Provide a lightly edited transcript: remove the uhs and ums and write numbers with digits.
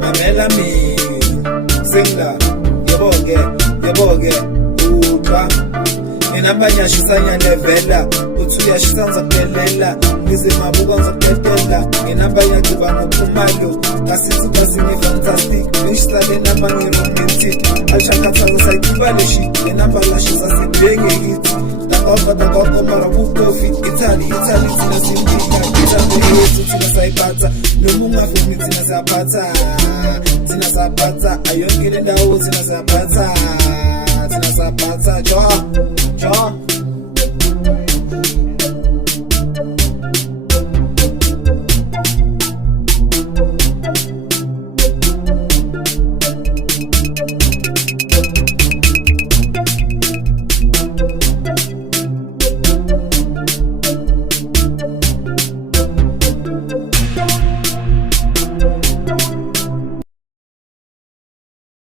Mamela mi Zinga Yeboge Utwa Inamba nyashisa levela Utu yashisanza kulelela Nize mabuga nza kuletela Inamba nyakiba ngopumalo Kasizu kazinye fantastic Nishitale namba ngiromantic Alshakataza saitibaleshi Inamba lashiza sibenge hit Takoko mara wukofi Italy tina simbika Italy yesu tina saipata Lumunga fumi tina sapata Tina sapata Ayongile ndawo tina sapata Tina sapata Joa